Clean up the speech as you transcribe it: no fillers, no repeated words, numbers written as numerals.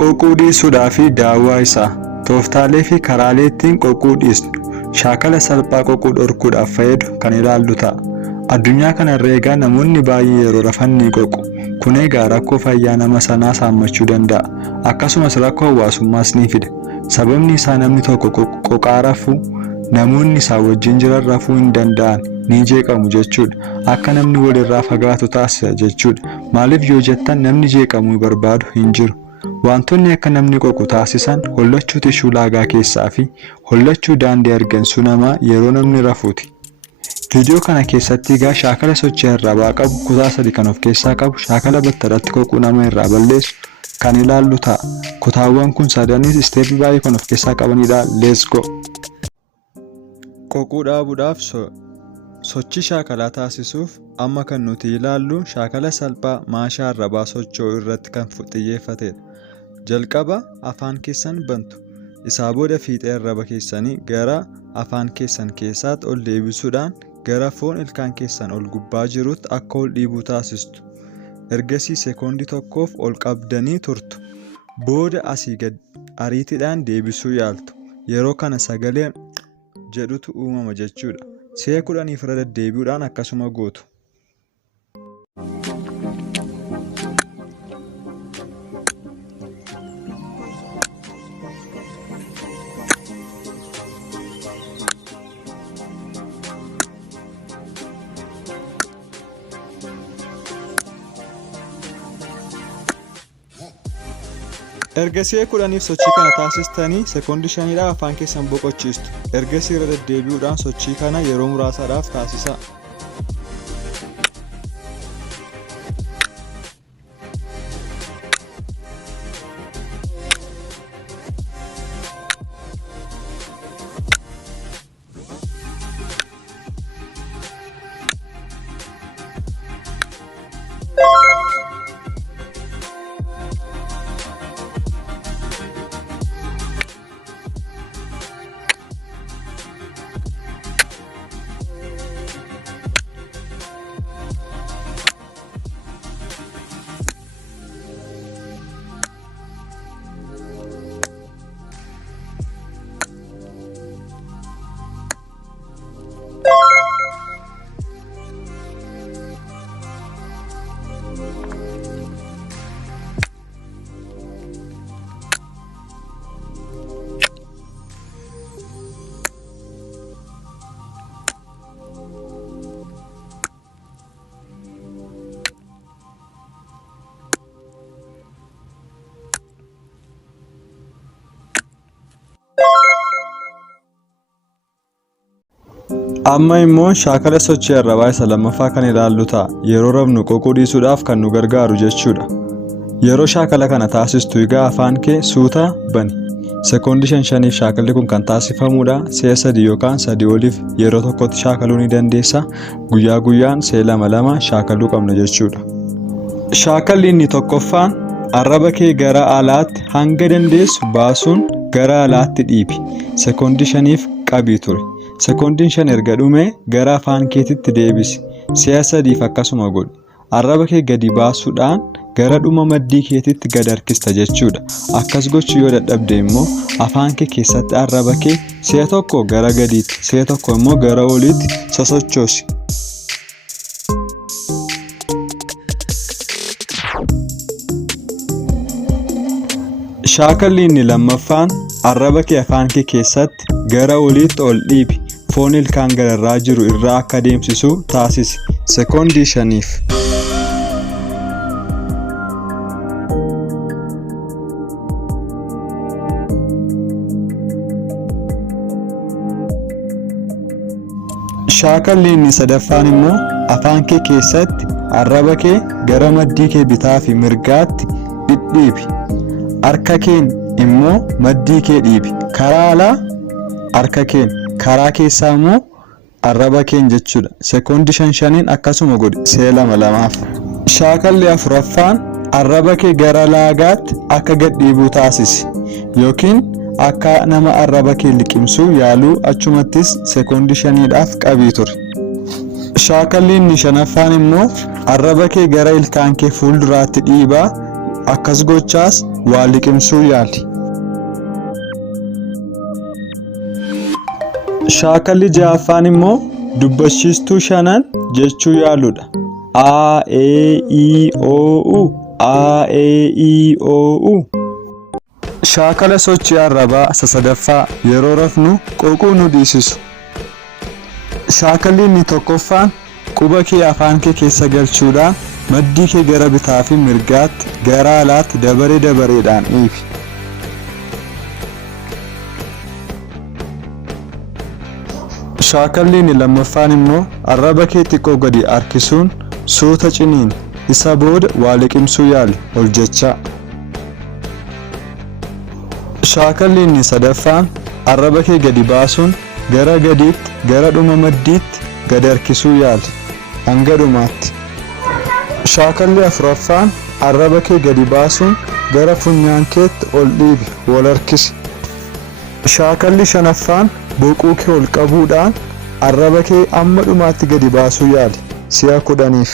Qoquu dhiisuudhaa fi daawwaa isaa. Tooftaalee fi karaalee ittiin qoquu dhiisnu. Shaakala salphaa qoquu dhorkuudhaaf fayyadu kan ilaallu ta'a. Addunyaa kana irra egaa namoonni baay'ee yeroo rafan ni qoqu. Kun egaa rakkoo fayyaa nama sanaa saammachuu danda'a. Akkasumas rakkoo hawaasummaas ni fida. Sababni isaa namni tokko qoqaa rafuu namoonni isaa wajjin jiran rafuu hin danda'an ni jeeqamu jechuudha. Akka namni walirraa fagaatu taasisa jechuudha. Maaliif yoo jettan namni jeeqamuu barbaadu hin jiru. Wantoonni akka namni qoqu taasisan hollachuu tishuu laagaa keessaa fi hollachuu daandii argansuu namaa yeroo namni rafuuti. Viidiyoo kana keessatti egaa shaakala sochii irraa qabu kutaa 3 kan of keessaa qabu shaakala battalatti qoquu nama irraa balleessu kan ilaallu ta'a. Kutaawwan kun sadanis isteepii baay'ee kan of keessaa qabanidha. Let's go. Qoquu dhaabuudhaaf sochii shaakalaa taasisuuf amma kan nuti ilaallu shaakala salphaa maashaa arrabaa socho'uu irratti kan xiyyeeffatedha. Jalqaba afaan keessan bantu. Isaa booda fiixee arraba keessanii gara afaan keessan keessaatti ol deebisuudhaan gara foon ilkaan keessan ol gubbaa jirutti akka ol dhiibuu taasistu. Ergasii sekoondii tokkoof ol qabdanii turtu. Booda asii gad ariitiidhaan deebisuu yaaltu. Yeroo kana sagalee jedhutu uumama jechuudha. Si'a 10 irra deddeebi'uudhaan akkasuma gootu. Ergasii 10 sochii kana taasistanii sekoondii 5 afaan keessan boqochiistu. Ergasii irra deddeebi'uudhaan sochii kana yeroo muraasaadhaaf taasisaa. Amma immoo shaakala sochii arrabaa isa lammaffaa kan ilaallu ta'a. Yeroo rafnu qoquu dhiisuudhaaf kan nu gargaaru jechuudha. Yeroo shaakala kana taasistu egaa afaan kee suuta bani. Sekoondii 5 shaakalli kun kan taasifamudha. Si'a 3 yookaan 3 oliif yeroo tokkotti shaakaluu ni dandeessa. Guyyaa guyyaan si'a 2 shaakaluu qabna jechuudha. Shaakalli inni tokkoffaan arraba kee gara alaatti hanga dandeessu baasuun gara alaatti dhiibi. Sekoondii 5 qabii ture. Sekoondiin 5 erga dhume gara afaan keetitti deebisi. Si'a 3 akkasuma godhi. Arraba kee gadi baasuudhaan gara dhuma maddii keetitti gad harkista jechuudha. Akkas gochuu yoo dadhabde immoo afaan kee keessatti arraba kee si'a tokko gara gadiitti, si'a tokko immoo gara oliitti sosochoosi. Shaakalli inni lammaffaan arraba kee afaan kee keessatti gara oliitti ol dhiibi. Foon ilkaan gararraa jiru irraa akka deemsisu taasisi. Sekoondii 5. Shaakalli inni sadaffaan immoo afaan kee keessatti arraba kee gara maddii kee bitaa fi mirgaatti dhidhiibi. Harka keen immoo maddii kee dhiibi. Karaa alaa harka keen, karaa keessaa immoo arraba keen jechuudha. Sekoondii 5 akkasuma godhi. Si'a 2. Shaakalli afuraffaan arraba kee gara laagaatti akka gad dhiibuu taasisi. Yookiin akka nama arraba kee liqimsuu yaaluu achumattis sekoondii 5dhaaf qabii ture. Shaakalli inni 5ffaan immoo arraba kee gara ilkaan kee fuulduraatti dhiibaa. akkas gochaas waa liqimsuu yaali. Shaakalli ja'affaan immoo dubbachiistuu shanan jechuu yaaludha. A, E, I, O, U. A, E, I, O, U. Shaakala sochii arrabaa sadaffaa yeroo rafnu qoquu nu dhiisisu. Shaakalli inni tokkoffaan quba kee afaan kee keessa galchuudhaan maddii kee gara bitaa fi mirgaatti gara alaatti dabareedhaan dhiibi. Shaakalli inni lammaffaan immoo arraba kee xiqqoo gadi harkisuun suuta ciniin isa booda waa liqimsuu yaali ol jechaa. Shaakalli inni sadaffaan arraba kee gadi baasuun gara gadiitti gara dhuma maddiitti gad harkisuu yaali hanga dhumaatti. Shaakalli afuraffaan arraba kee gadi baasuun gara funyaan keetti ol dhiibi wal harkisi. Shaakalli shanaffaan boquu kee ol qabuudhaan arraba kee amma dhumaatti gadi baasuu yaali si'a 10f.